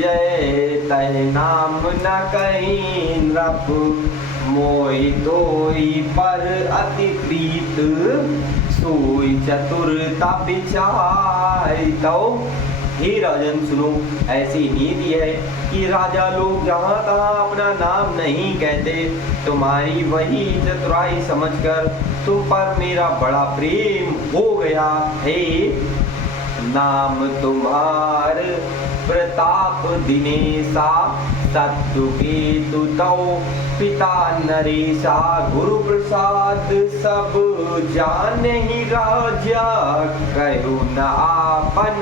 जय तय नाम न कहीं नृप मोहि तोहि पर अति प्रीत सोई चतुरता विचार। तो हे राजन सुनो, ऐसी नीति है कि राजा लोग जहाँ तहाँ अपना नाम नहीं कहते। तुम्हारी वही चतुराई समझकर तुम पर मेरा बड़ा प्रेम हो गया है। नाम तुम्हार प्रताप दिनेशा सत्तु केतु तौ पिता नरेशा गुरु प्रसाद सब जाने ही राजा कहो न आपन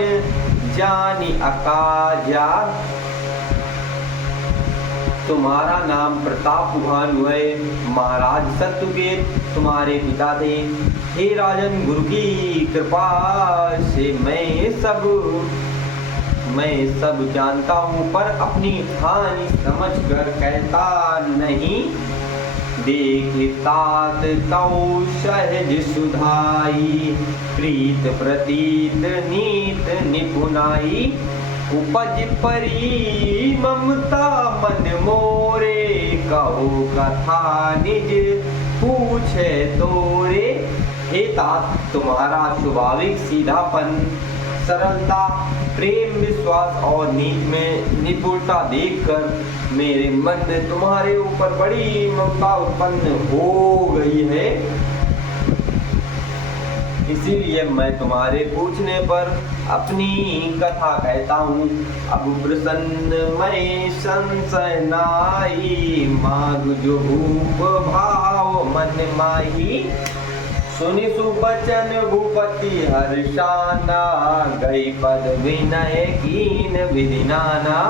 जानी अकाजा। तुम्हारा नाम प्रताप भानु है। महाराज सत्तुकेत तुम्हारे पिता थे। हे राजन, गुरु की कृपा से मैं सब जानता हूँ, पर अपनी हानि समझकर कहता नहीं। देखतात तौ सहज सुधाई प्रीत प्रतीत नीत निपुनाई उपज परी ममता मन मोरे कहो कथा निज पूछे तोरे। हे तात, तुम्हारा स्वाभाविक सीधापन, सरलता, प्रेम, विश्वास और नीति में निपुणता देखकर मेरे मन में तुम्हारे ऊपर बड़ी ममता उत्पन्न हो गई है। इसीलिए मैं तुम्हारे पूछने पर अपनी कथा कहता हूँ। अब प्रसन्न मैं संशय नाई माग जो भूप भाव मन माही। सुनि सुबचन भूपति हर्षाना गई पद विनय कीन विधि नाना।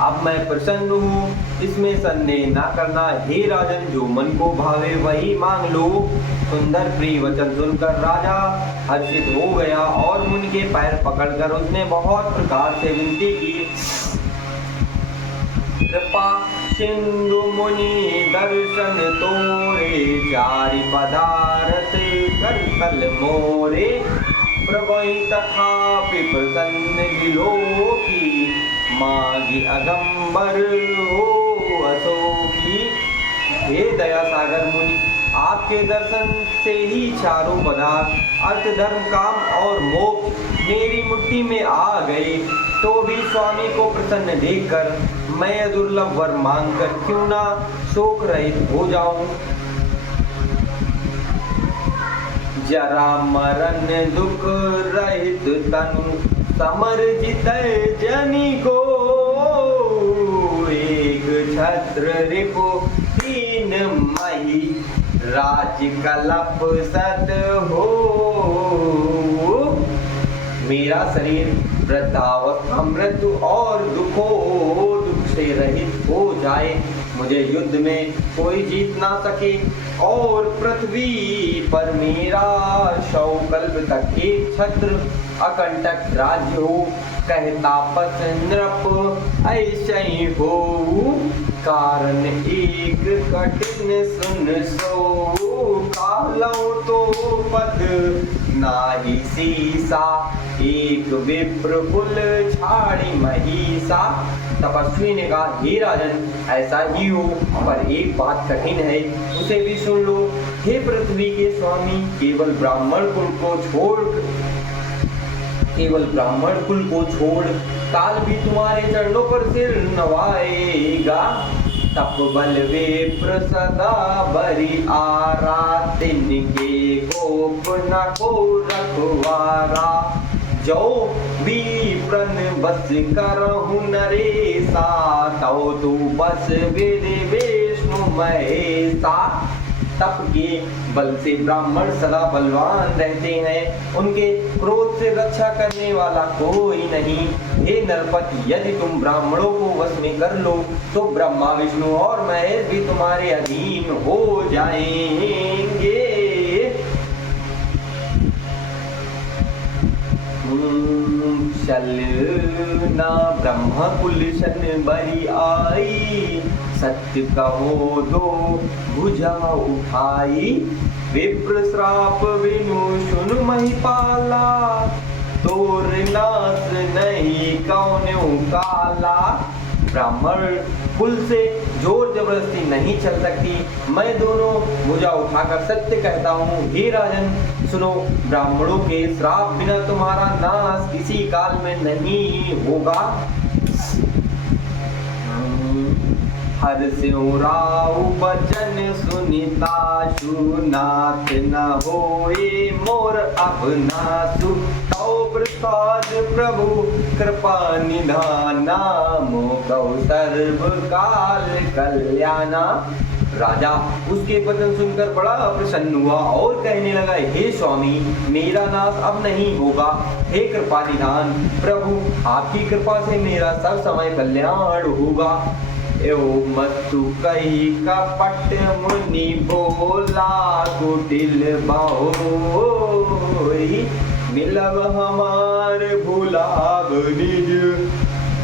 अब मैं प्रसन्न हूँ, इसमें संदेह ना करना। हे राजन, जो मन को भावे वही मांग लो। सुंदर प्रिय वचन सुनकर राजा हर्षित हो गया और मुनि के पैर पकड़कर उसने बहुत प्रकार से विनती की। कृपा सिंधु मुनि दर्शन तोरे चारि पदारथ कर तल मोरे। प्रभुई तथापि प्रसन्न विलोकी मागी अगंबर हो अशोकी। हे दया सागर मुनि, आपके दर्शन से ही चारों पदार्थ अर्थ धर्म काम और मोक्ष मेरी मुट्ठी में आ गए। तो भी स्वामी को प्रसन्न देखकर मैं दुर्लभ वर मांगकर क्यों ना शोक रहित हो जाऊं। जरा मरण दुख रहित तनु समर्जित जनी को। एक छत्र रिपु तीन मही राज कलप सत हो। मेरा शरीर वृद्धावस्था मृत्यु और दुख से रहित हो जाए, मुझे युद्ध में कोई जीत ना सके और पृथ्वी पर मेरा 100 कल्प तक एक छत्र अकंटक राज्य हो। कहता पस नृप ऐसे ही हो, कारण एक कठिन सुन सो। कालो तो पद नाही सीसा, एक विप्र कुल छाड़ी महिषा। तपस्वी ने कहा, हे राजन, ऐसा ही हो, पर एक बात कठिन है, उसे भी सुन लो। हे पृथ्वी के स्वामी, केवल ब्राह्मण कुल को छोड़ काल भी तुम्हारे चरणों पर सिर नवाएगा। तप बल विप्र सदा बरी आरा, तिनके कोप न को रखवारा। जो विप्रन बस करहु नरेसा, तौ तू बस वेद विष्णु महेशा। तप के बल से ब्राह्मण सदा बलवान रहते हैं, उनके क्रोध से रक्षा करने वाला कोई नहीं। हे नरपति, यदि तुम ब्राह्मणों को वश में कर लो तो ब्रह्मा विष्णु और महेश भी तुम्हारे अधीन हो जाएंगे। चलना ब्रह्म कुलशन बरी आई, सत्य कहो दो भुजा उठाई। विप्र श्राप विनु सुन महिपाला, तोर नाश नहीं कौन्यों काला। ब्राह्मण कुल से जोर जबरदस्ती नहीं चल सकती। मैं दोनों भुजा उठाकर सत्य कहता हूँ। हे राजन सुनो, ब्राह्मणों के श्राप बिना तुम्हारा नाश किसी काल में नहीं होगा। हर सिंह राव बचन सुनिता सुनाथ न होए मोर अब नासु। तौ प्रसाद प्रभु कृपा निधाना मोकौ सर्व काल कल्याणा। राजा उसके वचन सुनकर बड़ा प्रसन्न हुआ और कहने लगा, हे स्वामी मेरा नाश अब नहीं होगा। हे कृपा निधान प्रभु, आपकी कृपा से मेरा सब समय कल्याण होगा। एवं मस्तु कही कपट मुनि बोला कुटिल बाहोई। मिलब हमार भुलाब निज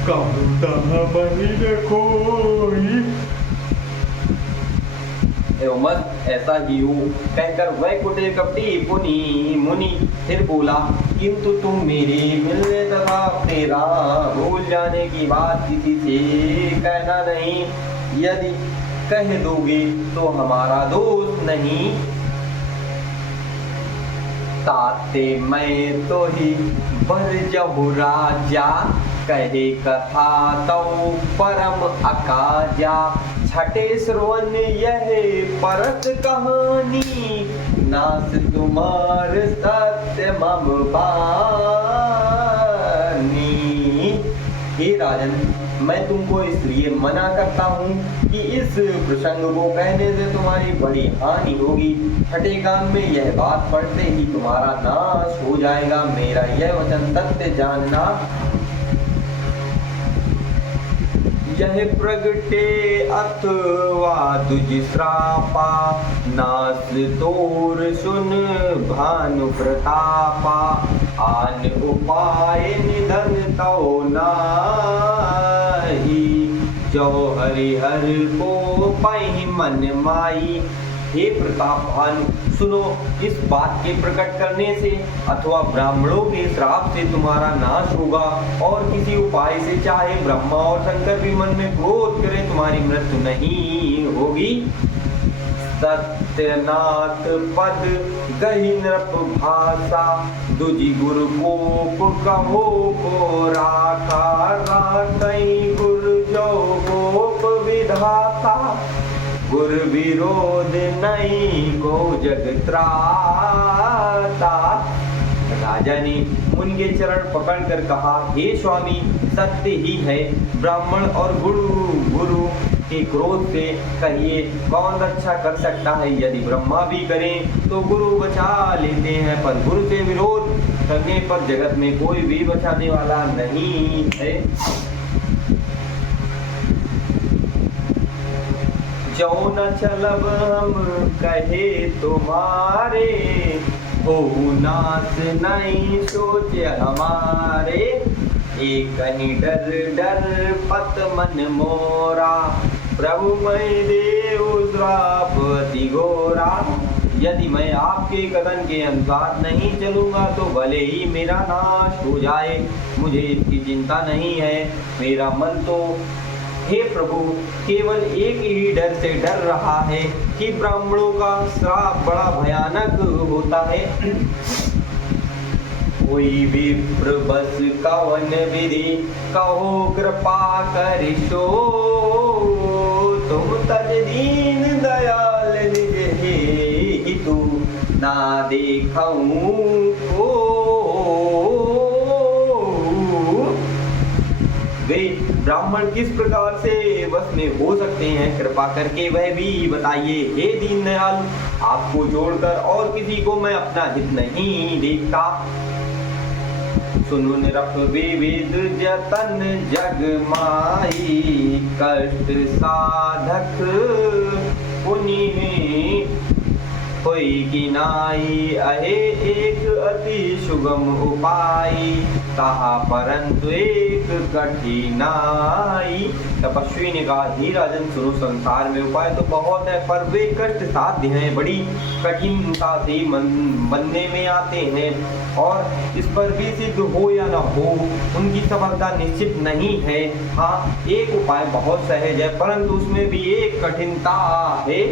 कहता बहिन खोई। एवं मत ऐसा ही हो कहकर वह कुटिल कपटी मुनि फिर बोला, किंतु तुम मेरे मिलने तथा तेरा भूल जाने की बात किसी से कहना नहीं। यदि कह दोगे तो हमारा दोष नहीं। ताते मैं तो ही बर जहु राजा कहे कथा तो परम अकाजा। छठे श्रवण यह परत कहानी नास तुम्हार सत्य मम बानी। हे राजन मैं तुमको इसलिए मना करता हूँ कि इस प्रसंग को कहने से तुम्हारी बड़ी हानि होगी। छठे कान में यह बात पढ़ते ही तुम्हारा नाश हो जाएगा। मेरा यह वचन सत्य जानना। यह प्रगटे अथवा तुझ श्रापा नास तोर सुन भानु प्रतापा। आन उपाय निधन तो नाही जो हरिहर को पहि मन माई। हे प्रताप भानु सुनो, इस बात के प्रकट करने से अथवा ब्राह्मणों के श्राप से तुम्हारा नाश होगा और किसी उपाय से चाहे ब्रह्मा और शंकर भी मन में क्रोध करे तुम्हारी मृत्यु नहीं होगी। सत्यनाथ पद गहि नृप भाषा दुजि गुरु को कहो को राखा। राखई गुरु जो गोप विधाता गुर विरोध नहीं को जग त्राता। राजा ने मुनि के चरण पकड़कर कहा, हे स्वामी सत्य ही है। ब्राह्मण और गुरु के क्रोध से कहिए कौन रक्षा कर सकता है। यदि ब्रह्मा भी करें तो गुरु बचा लेते हैं, पर गुरु से विरोध करने पर जगत में कोई भी बचाने वाला नहीं है। जो न चलब हम कहे तुम्हारे हो नाश नहीं सोचे हमारे। एक कहीं डर डर पत मन मोरा प्रभु मैं देव श्राप अति घोरा। यदि मैं आपके कथन के अनुसार नहीं चलूंगा तो भले ही मेरा नाश हो जाए, मुझे इसकी चिंता नहीं है। मेरा मन तो हे प्रभु केवल एक ही डर से डर रहा है कि ब्राह्मणों का श्राप बड़ा भयानक होता है। कोई विप्र बस कवन विधि कहो कृपा करिशो। तुम तज दीन दयाल निज हेतु ना देखऊं को। वे ब्राह्मण किस प्रकार से वश में हो सकते हैं, कृपा करके वह भी बताइए। हे दीनदयाल आपको छोड़कर और किसी को मैं अपना हित नहीं देखता। सुनु निरप विविध जतन जग माई कष्ट साधक पुनि कोई किनाई अहे एक अति सुगम उपाय। कहा परंतु एक कठिनाई। तपस्वी ने कहा, ही राजन सुनो, संसार में उपाय तो बहुत है, पर वे कष्ट साध्य हैं, बड़ी कठिनता से बनने में आते हैं, और इस पर भी सिद्ध हो या न हो उनकी सफलता निश्चित नहीं है। हाँ, एक उपाय बहुत सहज है, परंतु उसमें भी एक कठिनता है।